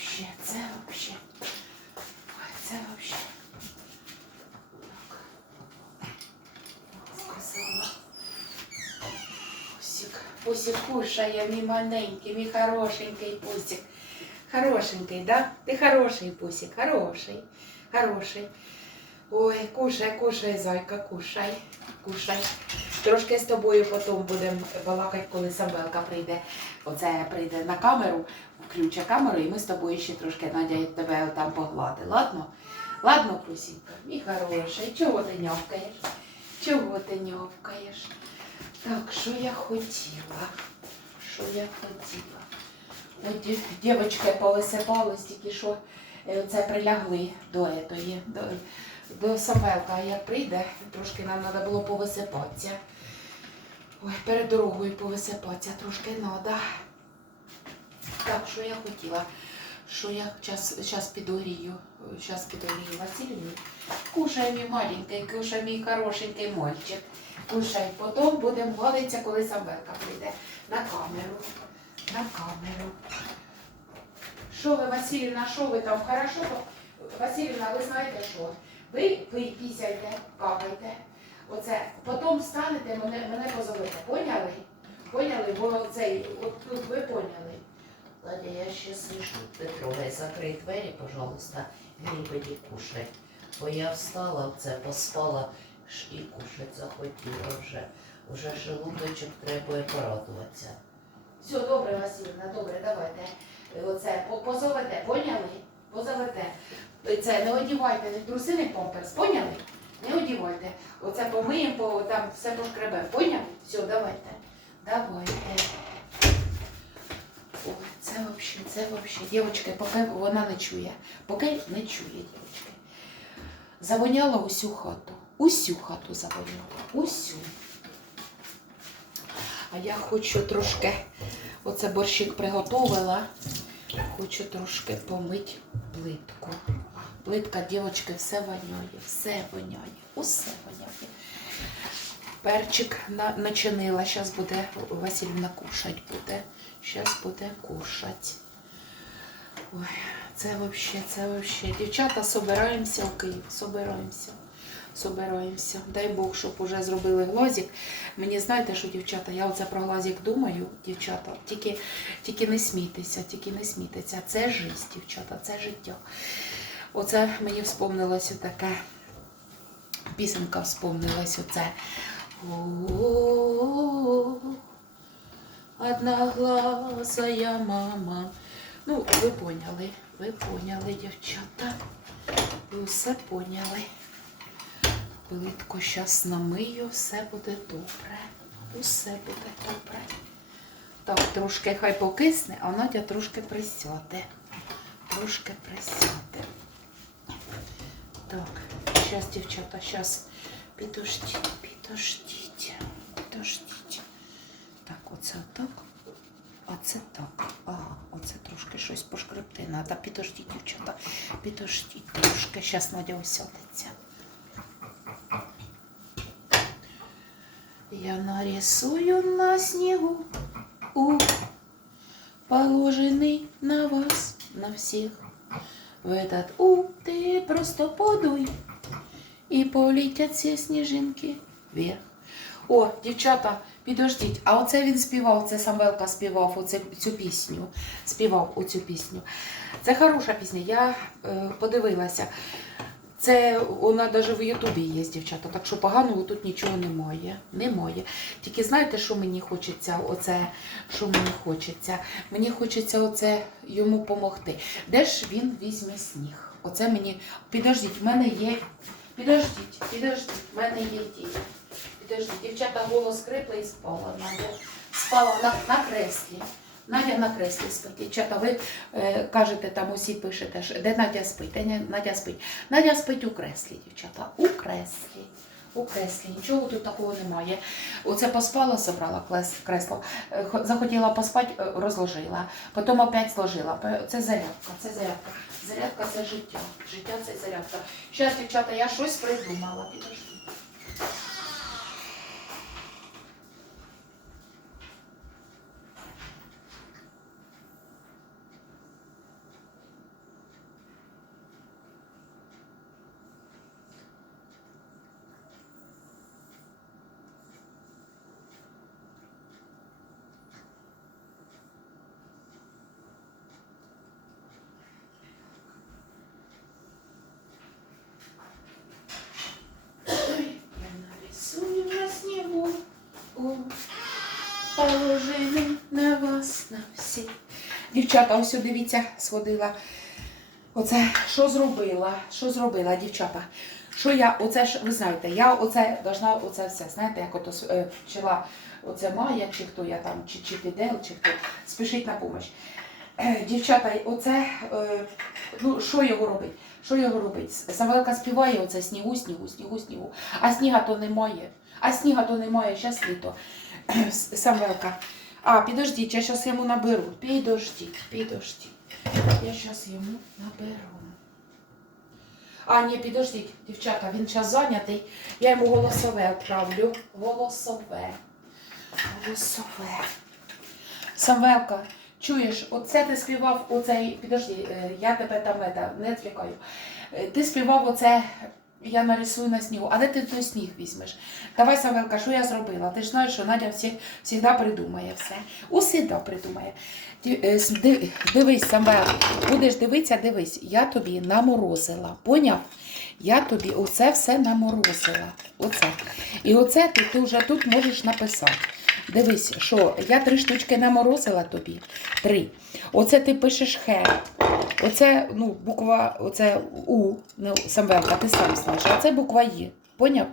вообще, це вообще. Ой, це вообще. Пусик, Пусик кушає, мій маленький, мій хорошенький Пусик. Хорошенький, да? Ти хороший Пусик, хороший, хороший. Ой, кушай, кушай, зайка, кушай, кушай. Трошки з тобою потім будемо балакати, коли Самвелка прийде. Оце прийде на камеру, включить камеру, і ми з тобою ще трошки Надя тебе там поглади. Ладно? Ладно, Пусінька, мій хороший. Чого ти нявкаєш? Чого ти нявкаєш? Так, що я хотіла? Що я хотіла? От дів- дівочки повисипались, тільки що е, це прилягли до етої, до, до Самвелка. А як прийде, трошки нам треба було повисипатися. Ой, перед дорогою повисипатися трошки треба. Так, що я хотіла? Що я час підогрію, час підогрію Васильівну. Кушай, мій маленький, кушай, мій хорошенький мальчик. Кушай, потім будемо гладитися, коли Самвелка прийде. На камеру. На камеру. Що ви, Васильівна, що ви там? Хорошо? Васильівна, ви знаєте що? Ви пісяйте, какайте. Оце, потім встанете, мене, мене позовете. Поняли? Поняли? Бо цей, от тут ви поняли. Ладя, я ще слышу, Петрове, закрий двері, пожалуйста, грибаді кушай. Бо я встала, в це поспала і кушать захотіла вже. Уже желудочок треба порадуватися. Все, добре, Васильівна, добре, давайте. Оце, позовете, поняли? Позовете. Е, Це, не одівайте, не труси, не помперс, поняли? Не одівайте. Оце помиємо, по, там все пошкребемо, поняли? Все, давайте. Давайте. Ой, це вообще, це вообще. Дівчатки, поки вона не чує. Поки не чує, дівчатки. Завоняла усю хату. Усю хату завоняла. Усю. А я хочу трошки, оце борщик приготовила. Хочу трошки помити плитку. Плитка, дівчатки, все воняє, все воняє, усе воняє. Перчик на, начинила, зараз буде Васильівна кушать буде. Зараз буде кушать. Ой, це вообще, це вообще. Дівчата, собираємося в Київ, собираємося. Собираємося. Дай Бог, щоб уже зробили глазик. Мені знаєте, що, дівчата, я оце про глазик думаю, дівчата, тільки, тільки не смійтеся, тільки не смійтеся. Це життя, дівчата, це життя. Оце мені вспомнилося таке. Пісенька вспомнилась оце. О, Одноглазая мама. Ну, ви поняли, ви поняли, дівчата. Ви все поняли. Плитку зараз намию, все буде добре. Усе буде добре. Так, трошки хай покисне, а Надя трошки присяде. Трошки присяде. Так, зараз, дівчата, зараз підождіть, підождіть, підождіть. Так, оце так. А це так. Ага, оце трошки щось пошкребти треба. Підождіть, дівчата, підождіть трошки. Зараз Надя осядеться. Я нарисую на снегу у положенный на вас, на всех. В этот у ты просто подуй, и полетят все снежинки вверх. О, дівчата, підождіть, а оце він співав, це Самвелка співав оце, цю пісню. Співав оцю пісню. Це хороша пісня, я е, подивилася. Це вона навіть в Ютубі є, дівчата, так що поганого тут нічого немає. Немає. Тільки знаєте, що мені хочеться? Оце, що мені хочеться? Мені хочеться оце йому допомогти. Де ж він візьме сніг? Оце мені. Підождіть, в мене є. Підождіть, підождіть, в мене є дія. Підождіть, дівчата голос крипла і спала. Надя. Спала на, на креслі. Надя на креслі спить. Дівчата, ви е, кажете, там усі пишете, де Надя спить, де Надя спить. Надя спить у креслі, дівчата, у креслі. У креслі, нічого тут такого немає. Оце поспала, клес- кресло, е, захотіла поспати, е, розложила, потім опять зложила. Це зарядка, це зарядка. Зарядка це життя. Життя це зарядка. Зараз, дівчата, я щось придумала. Підожди. мене, на вас, на всі. Дівчата, ось дивіться, сходила. Оце що зробила? Що зробила, дівчата? Що я, оце ви знаєте, я оце должна оце все, знаєте, як ото е, вчила оце Майя, чи хто я там, чи, чи Фідел, чи хто, спішить на допомогу. Е, Дівчата, оце, е, ну що його робить? Що його робить? Самвелка співає оце снігу, снігу, снігу, снігу. А сніга то немає. А сніга то немає, щас літо. Самвелка. А, підождіть, я зараз йому наберу. Підождіть, підождіть. Я зараз йому наберу. А, ні, підождіть, дівчата, він зараз зайнятий. Я йому голосове відправлю. Голосове. Голосове. Самвелка, чуєш, оце ти співав оцей. Підожди, е, я тебе там это, не відвлікаю. Е, Ти співав оце. Я нарисую на снігу, а де ти той сніг візьмеш? Давай, Савелка, що я зробила? Ти ж знаєш, що Надя завжди придумає все. Усіда придумає. Е, Дивись, Самвел, будеш дивитися, дивись, я тобі наморозила. Поняв? Я тобі оце все наморозила. Оце. І оце ти, ти вже тут можеш написати. Дивись, що я три штучки наморозила тобі. Три. Оце ти пишеш хе. Оце ну, буква, оце У, ну, Самвелка, ти сам знаєш, а це буква Є. Поняв?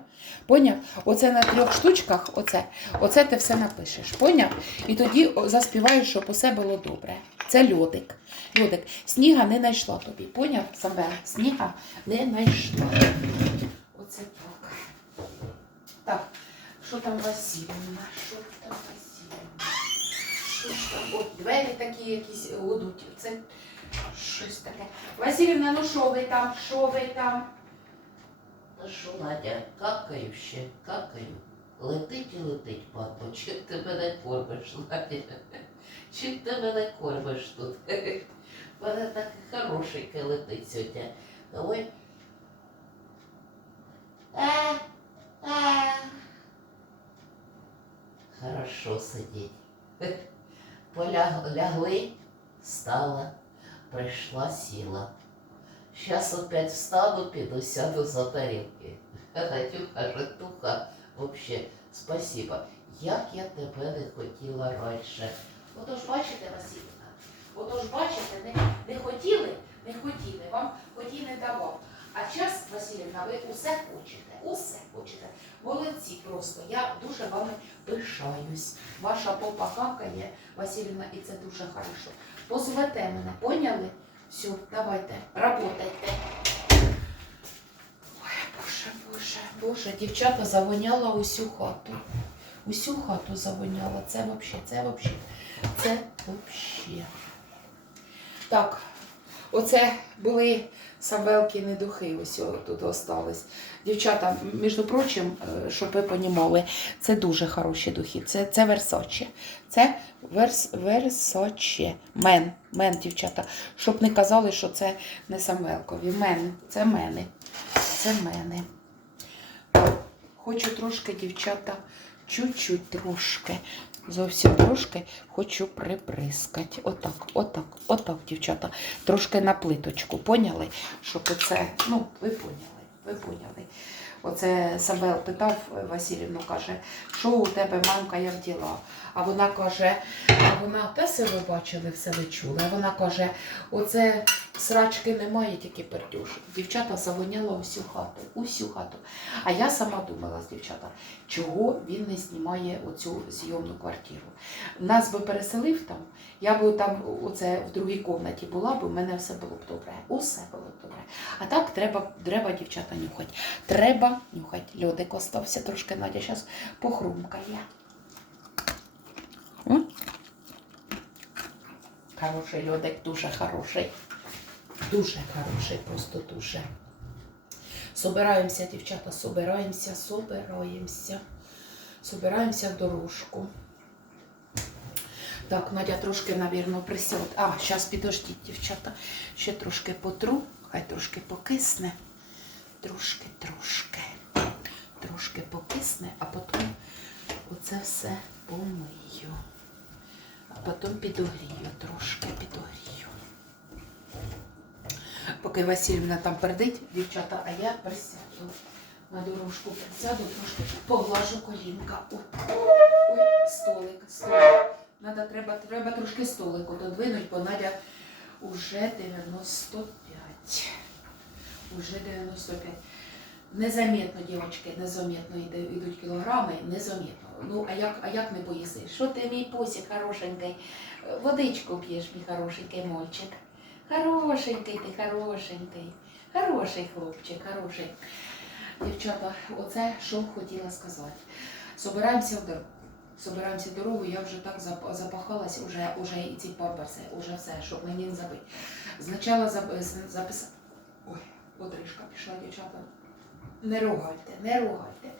Поняв? Оце на трьох штучках, оце, оце ти все напишеш. Поняв? І тоді заспіваєш, щоб усе було добре. Це льодик. Льодик. Сніга не знайшла тобі. Поняв, Самвел? Сніга не знайшла. Оце так. Так, що там Васильівна? Що там Васильівна? От двері такі якісь гудуть. Це щось таке. Васильівна, ну що ви там? Що ви там? Та що, Надя, какаю ще, какаю. Летить і летить, папа. Чим ти мене кормиш, Надя? Чим ти мене кормиш тут? В Мене так хорошеньке летить сьогодні. Ой. А, а. Хорошо сидіть. Полягли, встала, прийшла, сіла. Сейчас опять встану, піду, сяду за тарілки. Надюха, Ретуха, вообще, спасибо. Як я тебе не хотіла раніше. Отож, бачите, Васильівна, отож, бачите, не, не хотіли, не хотіли, вам хотів не давав. А час, Васильівна, ви усе хочете, усе хочете. Молодці просто. Я дуже вами пишаюсь. Ваша попа какає, Васильівна, і це дуже хорошо. Позвете мене, поняли? Все, давайте, работайте. Ой, боже, боже, боже, дівчата завоняла усю хату. Усю хату завоняла. Це вообще, це вообще, це вообще. Так, оце були Савелкіни духи, ось тут остались. Дівчата, між прочим, е, щоб ви понімали, це дуже хороші духи. Це, це Версаче. Це верс, Версаче. Мен, мен, дівчата. Щоб не казали, що це не Самвелкові. Мен, це мене. Це мене. Хочу трошки, дівчата, чуть-чуть трошки. Зовсім трошки хочу приприскати. Отак, отак, отак, дівчата. Трошки на плиточку. Поняли? Щоб оце, ну, ви поняли, ви поняли. Оце Сабел питав Васильівну, каже, що у тебе мамка як діла? А вона каже, а вона те все ви бачили, все ви чули. А вона каже, оце срачки немає, тільки пердюш. Дівчата завоняла усю хату, усю хату. А я сама думала з дівчата, чого він не знімає оцю зйомну квартиру. Нас би переселив там, я б там оце в другій кімнаті була б, у мене все було б добре. Усе було б добре. А так треба, треба дівчата нюхати. Треба нюхати. Льодик остався трошки, Надя зараз похрумкає. Хороший льодик, дуже хороший. Дуже хороший, просто дуже. Собираємося, дівчата, собираємося, собираємося. Собираємося в дорожку. Так, Надя трошки, навірно, присяд. А, зараз підождіть, дівчата. Ще трошки потру, хай трошки покисне. Трошки, трошки. Трошки покисне, а потім оце все помию. А потім підогрію, трошки підогрію. Поки Васильівна там пердить, дівчата, а я присяду на дорожку, присяду, трошки поглажу колінка. Ой, столик, столик. Надо, треба, треба трошки столику додвинуть, бо Надя уже 95. Уже 95. Незамітно, дівчатки, незамітно йдуть кілограми, незамітно. Ну, а як, а як не поїсиш? Що ти, мій пусік хорошенький? Водичку п'єш, мій хорошенький мальчик. Хорошенький ти, хорошенький. Хороший хлопчик, хороший. Дівчата, оце що хотіла сказати. Собираємося в дорогу. Собираємося дорогу, я вже так зап- запахалась, уже, уже і ці памперси, уже все, щоб мені не забити. Спочатку записала. Ой, отрижка пішла, дівчата. Не ругайте, не ругайте.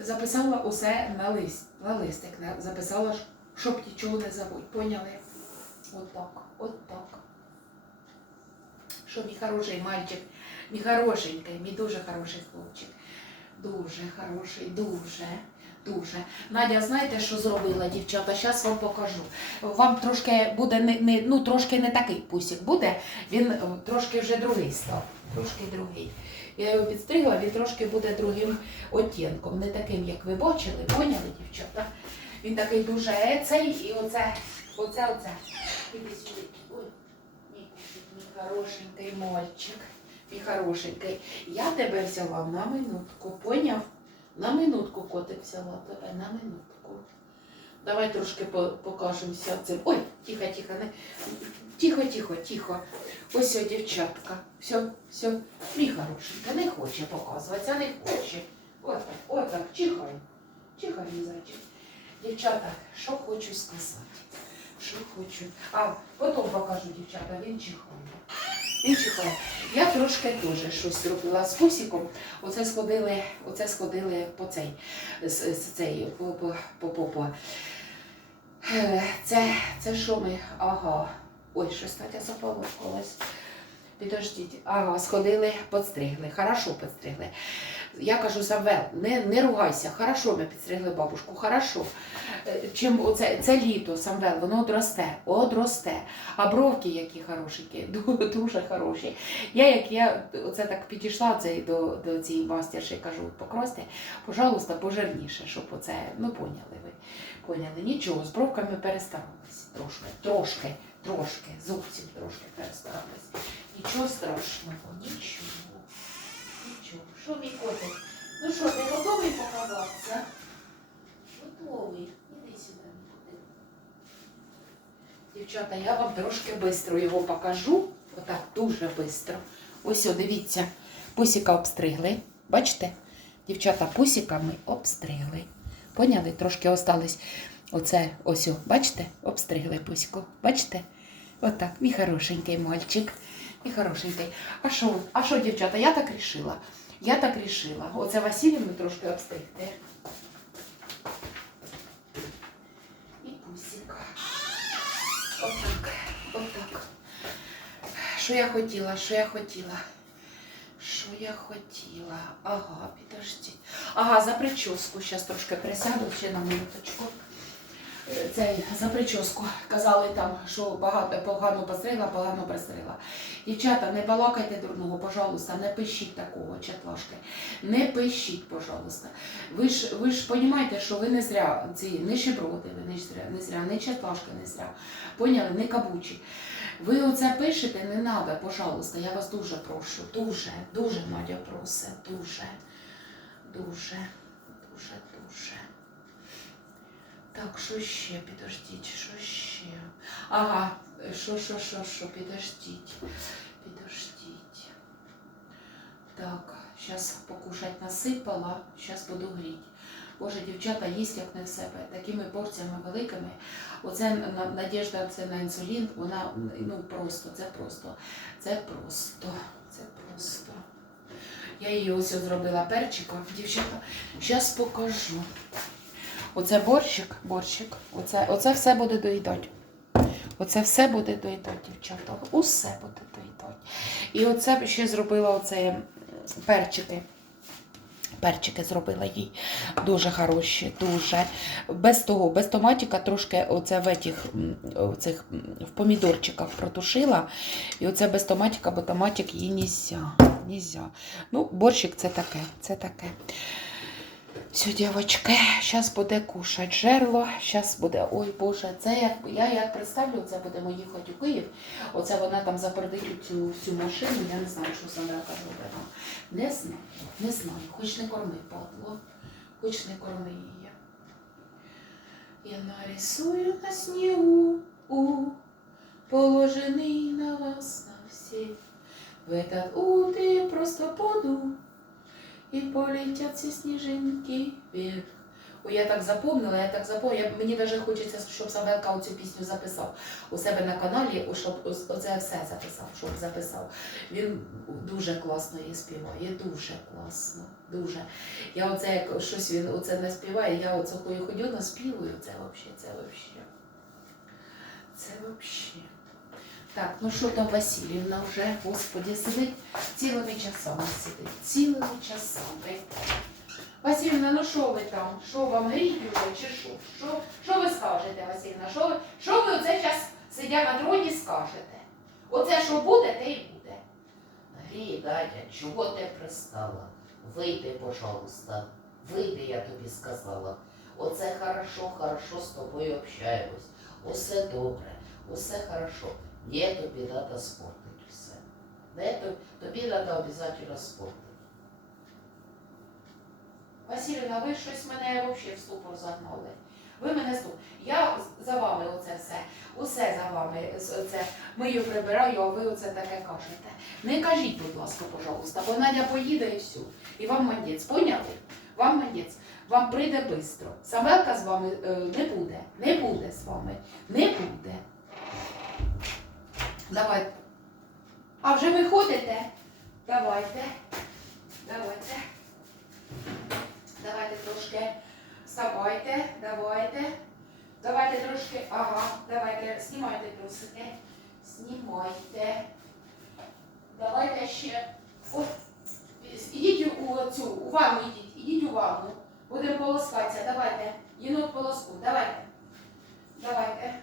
Записала усе на лист, на листик, записала, щоб нічого не забудь. Поняли? Отак, отак. Що мій хороший мальчик, мій хорошенький, мій дуже хороший хлопчик. Дуже хороший, дуже, дуже. Надя, знаєте, що зробила, дівчата? Зараз вам покажу. Вам трошки буде не, не, ну, трошки не такий пусік буде, він е, трошки вже другий став. Трошки другий. Я його підстригла, він трошки буде другим оттінком, не таким, як ви бачили, поняли, дівчата? Він такий дуже ецей і оце, оце, оце. Ой, мій мій хорошенький мальчик. Мій хорошенький. Я тебе взяла на минутку, поняв? На минутку котик взяла тебе, на минутку. Давай трошки покажемося цим. Ой, тихо, тихо, не. Тихо, тихо, тихо. Ось о, дівчатка. Все, все. Мій хорошенька, не хоче показуватися, не хоче. Отак, отак, чихай. Чихай, мій зайчик. Дівчата, що хочу сказати? Що хочу. А, потім покажу, дівчата, він чихає. Він чихає. Я трошки теж щось зробила з пусіком. Оце сходили, оце сходили по цей, з, з цей, по, по, по, по, по. Е, Це, це що ми? Ага. Ой, щось Катя заполошкалась. Підождіть. Ага, сходили, підстригли. Хорошо підстригли. Я кажу, Самвел, не, не ругайся, хорошо ми підстригли бабушку, хорошо. Е, Чим оце, це літо, Самвел, воно одросте, одросте. А бровки які хорошенькі, дуже хороші. Я як я оце так підійшла цей, до, до цієї мастерші, кажу, покросьте, пожалуйста, пожирніше, щоб оце, ну поняли ви. Поняли, нічого, з бровками перестаралась. Трошки, трошки, трошки, зовсім трошки перестаралась. Нічого страшного, нічого. Нічого. Що мій котик? Ну що, ти готовий показатися? Готовий. Іди сюди. Дівчата, я вам трошки швидко його покажу. Отак, дуже швидко. Ось, о, дивіться, пусіка обстригли. Бачите? Дівчата пусіками обстригли. Поняли? Трошки остались. Оце ось, о, бачите? Обстригли пуську. Бачите? Отак, мій хорошенький мальчик. Мій хорошенький. А що? А що, дівчата? Я так рішила. Я так рішила. Оце Васильівну трошки обстригти. І пусіка. Отак. Отак. Що я хотіла? Що я хотіла? Що я хотіла? Ага, підождіть. Ага, за прическу. Зараз трошки присяду ще на минуточку. Цей, за прическу. Казали там, що багато, погано постригла, погано пристригла. Дівчата, не балакайте дурного, пожалуйста, не пишіть такого чатлашки. Не пишіть, пожалуйста. Ви ж, ви ж розумієте, що ви не зря ці не шиброти, ви не зря, не зря, не чатлашки не зря. Поняли, не кабучі. Ви оце пишете, не треба, пожалуйста, я вас дуже прошу. Дуже, дуже Надя просить, дуже, дуже, дуже, дуже. Так, що ще? Підождіть, що ще? Ага, що, що, що, що, підождіть. Підождіть. Так, зараз покушать насипала, зараз буду гріти. Боже, дівчата, їсть як не в себе, такими порціями великими. Оце на- надіжда це на інсулін, вона ну просто, це просто, це просто, це просто. Я її ось зробила перчиком, дівчата. Зараз покажу. Оце борщик, борщик. Оце, оце все буде доїдати. Оце все буде доїдати, дівчата. Усе буде доїдати. І оце ще зробила оце перчики. Перчики зробила їй. Дуже хороші, дуже. Без того, без томатика трошки оце в этих, оцих, в помідорчиках протушила. І оце без томатика, бо томатик їй нельзя. нельзя. Ну, борщик це таке, це таке. Все, дівчатки, зараз буде кушать жерло, зараз буде, ой Боже, це як, я як представлю, це будемо їхати у Київ, оце вона там запередить цю всю машину, я не знаю, що Сандра каже там. Не знаю, не знаю, хоч не корми, падло, хоч не корми її. Я нарисую на снігу, у, положений на вас на всіх. В этот утро просто поду, і полетять ці сніжинки вверх. Ой, я так запомнила, я так запомнила. Мені навіть хочеться, щоб Самвелка оцю пісню записав у себе на каналі, щоб оце все записав, щоб записав. Він дуже класно її співає, дуже класно, дуже. Я оце як щось він оце не співає, я оце ходю, наспівую, це взагалі, це взагалі. Це взагалі. Так, ну що там Васильівна вже, господі, сидить цілими часами сидить, цілими часами. Васильівна, ну що ви там? Що вам гріть уже чи що? Що, що ви скажете, Васильівна? Що ви, що ви оце час сидя на троні скажете? Оце що буде, те й буде. Грій, Дадя, чого ти пристала? Вийди, пожалуйста. Вийди, я тобі сказала. Оце хорошо, хорошо з тобою общаємось. Усе добре, усе хорошо. Ні, тобі треба спортити все. Не, тобі треба обов'язково спортити. Васильівна, ви щось мене взагалі в ступор загнали. Ви мене ступ. Я за вами оце все, усе за вами. Оце мию прибираю, а ви оце таке кажете. Не кажіть, будь ласка, пожалуйста, бо Надя поїде і все. І вам мандець, поняли? Вам мандець. Вам прийде швидко. Самелка з вами е, не буде. Не буде з вами. Не буде. Давайте. А вже ви ходите? Давайте. Давайте. Давайте трошки вставайте, давайте. Давайте трошки, ага, давайте, знімайте трусики. Знімайте. Давайте ще. От, ідіть у цю, у ванну ідіть, ідіть у ванну. Будемо полоскатися, давайте. Єнот полоску, давайте. Давайте.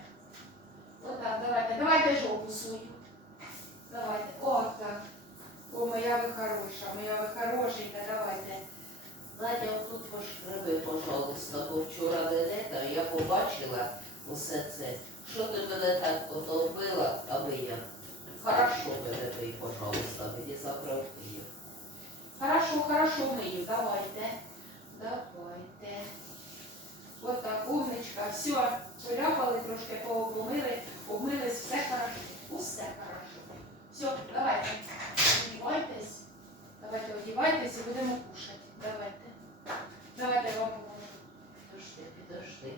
Отак, давайте. Давайте жопу свою. Давайте. Отак. О, моя ви хороша, моя ви хорошенька, давайте. Надя, тут пошкреби, пожалуйста, бо вчора не я побачила усе це. Що ти мене так потовпила, аби я? Хорошо мене бий, пожалуйста, мені завтра в Київ. Хорошо, хорошо, мию, давайте. Давайте. Вот так, умничка. Все, поляпали трошки, пообмили, обмились, все хорошо. Усе хорошо. Все, давайте. Одівайтесь. Давайте одівайтесь і будемо кушати. Давайте. Давайте я вам поможу. Підожди, підожди.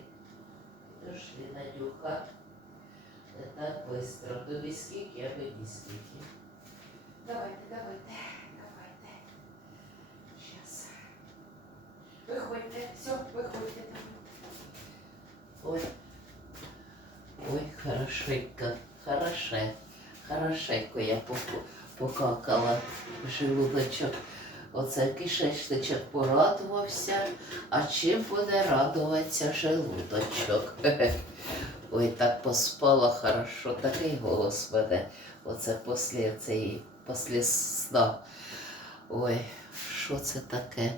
Підожди, Надюха. Не так быстро. Тобі скільки, а мені скільки. Давайте, давайте, давайте. Сейчас. Виходьте, все, виходьте там. Ой. Ой, хорошенько, хороше. Хорошенько я покакала желудочок. Оце кишечничок порадувався, а чим буде радуватися желудочок? Ой, так поспала хорошо, такий голос мене. Оце після цієї, після сна. Ой, що це таке?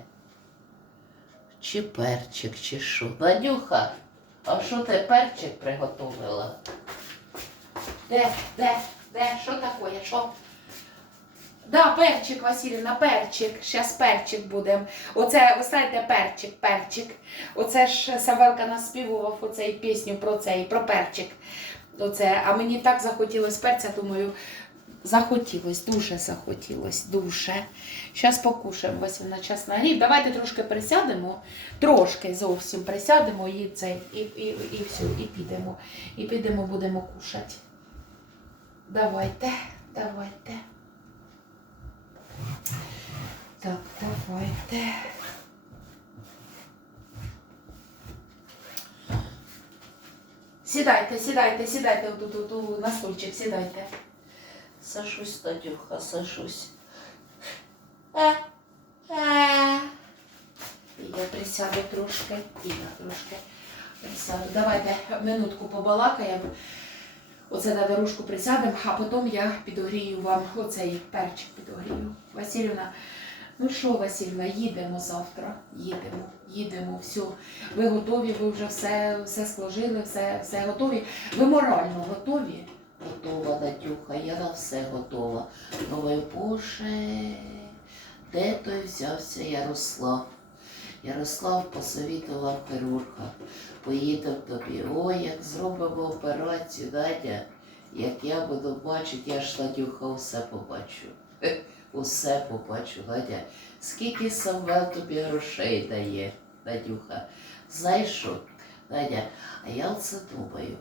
Чи перчик, чи що? Надюха, а що ти перчик приготувала? Де, де, де, що таке, що? Да, перчик, Васильівна, перчик. Зараз перчик будемо. Оце, ви знаєте, перчик, перчик. Оце ж Савелка наспівував оцей пісню про цей, про перчик. Оце. А мені так захотілось перця, думаю, захотілось, дуже захотілось, дуже. Зараз покушаємо, Васильівна, час нагрів. Давайте трошки присядемо, трошки зовсім присядемо і цей, і, і, і все, і підемо. І підемо, будемо кушати. Давайте, давайте. Так, давайте. Сідайте, сідайте, сідайте отут, отут, на стульчик, сідайте. Сашусь, Надюха, сашусь. Е, е. Я присяду трошки, і я трошки присяду. Давайте минутку побалакаємо. Оце на дорожку присядемо, а потім я підогрію вам оцей перчик підогрію. Васильівна, Ну що, Васильівна, їдемо завтра. Їдемо, їдемо. Все. Ви готові, ви вже все, все сложили, все, все готові. Ви морально готові? Готова, Надюха, я на все готова. Думаю, боже, де той взявся Ярослав? Ярослав посовітував хірурга. Поїдав тобі. Ой, як зробимо операцію, Надя, як я буду бачити, я ж Надюха усе побачу. Усе побачу, Надя. Скільки Самвел тобі грошей дає, Надюха? Знаєш що, Надя, а я оце думаю.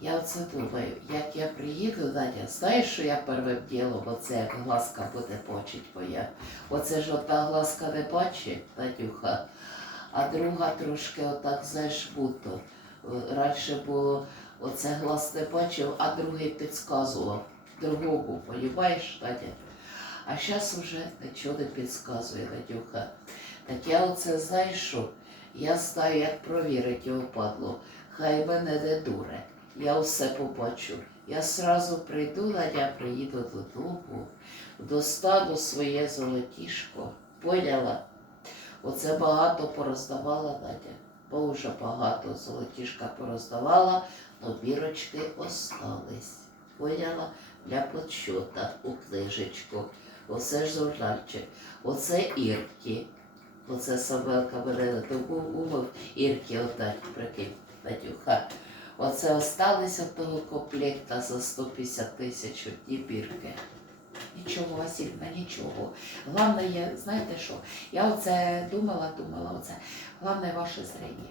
Я оце думаю, як я приїду, Надя, знаєш, що я первим ділом, оце як глазка буде бачить моя. Оце ж одна глазка не бачить, Надюха, а друга трошки отак, знаєш, будто. Раніше було оце глаз не бачив, а другий підказував другому, понімаєш, Надя? А зараз вже нічого не підказує, Надюха. Так я оце знаєш що? Я знаю, як провірити його падло. Хай мене не дуре. Я все побачу. Я сразу прийду, Надя, приїду додому, достану своє золотішко. Поняла? Оце багато пороздавала Надя. Дуже багато золотішка пороздавала, но бірочки остались. Поняла? Для подсчета у книжечку. Оце ж журнальчик. Оце Ірки. Оце Самвелка мене на тому умов. Ірки отак, прикинь, Надюха. Оце осталось від того комплекта за 150 тисяч одні бірки. Нічого, Васильівна, нічого. Головне є, знаєте що? Я оце думала, думала, оце. Головне ваше зрення.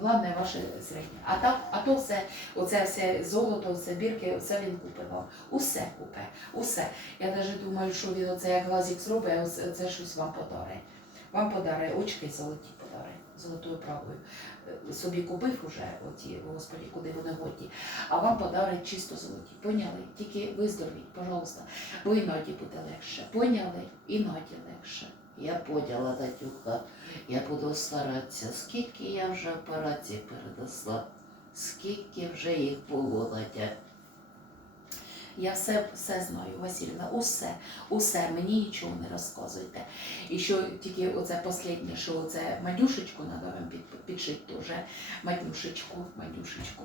Головне ваше зрення. А так, а то все, оце все золото, все бірки, все він купив вам. Усе купе, усе. Я навіть думаю, що він оце як глазик зробить, оце, це щось вам подарить. Вам подарить очки золоті подарить, золотою правою. Е, Собі купив уже, оті, господі, куди вони годні, а вам подарить чисто золоті. Поняли? Тільки виздоровіть, пожалуйста. Бо іноді буде легше. Поняли? Іноді легше. Я поняла, Надюха, я буду старатися. Скільки я вже операцій перенесла, скільки вже їх було, Надя. Я все, все знаю, Васильівна, усе, усе, мені нічого не розказуйте. І що тільки оце останнє, що оце Мадюшечку треба вам під, підшити теж. Мадюшечку, Мадюшечку.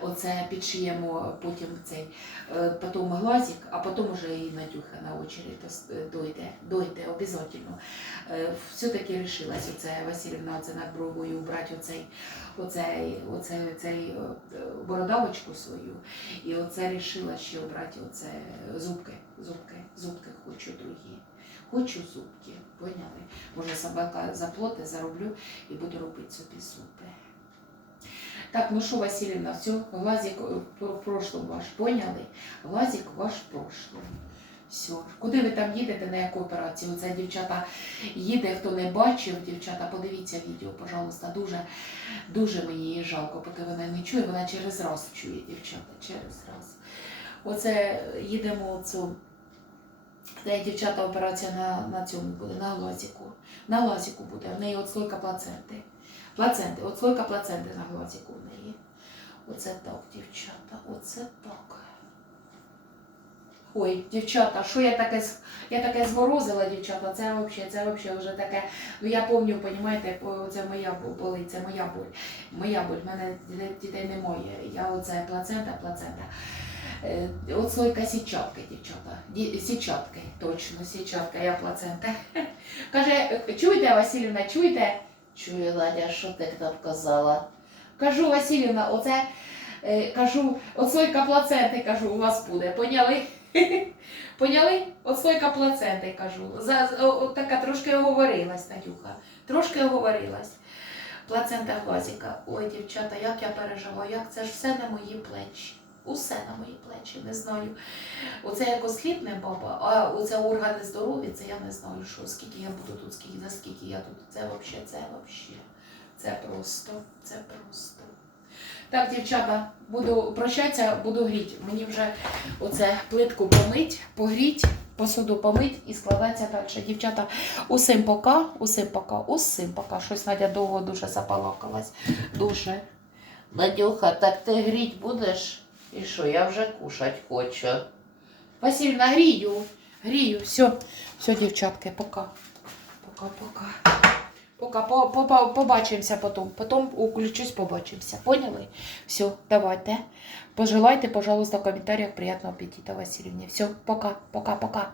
Оце підшиємо потім цей, е, потім глазик, а потім вже і Надюха на очередь е, дойде, дойде, обов'язково. Е, Все-таки рішилась оце Васильівна оце над бровою убрати оцей, оцей, оцей, оцей е, бородавочку свою. І оце рішила ще обрати оце зубки, зубки, зубки хочу другі. Хочу зубки, поняли? Може собака заплоти, зароблю і буду робити собі зуби. Так, ну що, Васильівна, все, глазик е, прошлом ваш, поняли? Глазик ваш в прошлом. Все. Куди ви там їдете, на яку операцію? Це дівчата їде, хто не бачив, дівчата, подивіться відео, пожалуйста. Дуже, дуже мені її жалко, поки вона не чує, вона через раз чує, дівчата, через раз. Оце їдемо оцю. Де дівчата операція на, на цьому буде, на глазіку. На глазіку буде. В неї отслойка плаценти. Плаценти, отслойка плаценти на глазіку в неї. Оце так, дівчата, оце так. Ой, дівчата, що я таке я таке зморозила, дівчата, це взагалі, це взагалі вже таке. Ну я пам'ятаю, розумієте, це моя болить, це моя боль. Моя боль, в мене дітей- немає. Я оце плацента, плацента. Е, От слойка сітчатки, дівчата. Ді- Сітчатки, точно, сітчатка, я плацента. Каже, чуєте, Васильівна, чуєте? Чую, Надя, що ти там казала? Кажу, Васильівна, оце е, кажу, от слойка плаценти, кажу, у вас буде. Поняли? Поняли? От слойка плаценти, кажу. За, о, така трошки оговорилась, Надюха. Трошки оговорилась. Плацента глазіка. Ой, дівчата, як я пережила, як це ж все на мої плечі. Усе на мої плечі, не знаю. Оце як осліпне баба, а оце органи здоров'я, це я не знаю, що, скільки я буду тут, скільки, за я тут. Це взагалі, це взагалі. Це просто, це просто. Так, дівчата, буду прощатися, буду гріти. Мені вже оце плитку помить, погріть, посуду помить і складатися далі. Дівчата, усім пока, усім пока, усім пока. Щось Надя довго дуже запалакалась. Дуже. Надюха, так ти гріть будеш? І що, я вже кушать хочу. Васильівна, грію, грію. Все, все, дівчатки, пока. Пока-пока. Пока, по, по, по, побачимося потім. Потім включусь, побачимося. Поняли? Все, давайте. Пожелайте, пожалуйста, в комментариях приятного аппетита, Васильевне. Все, пока, пока, пока.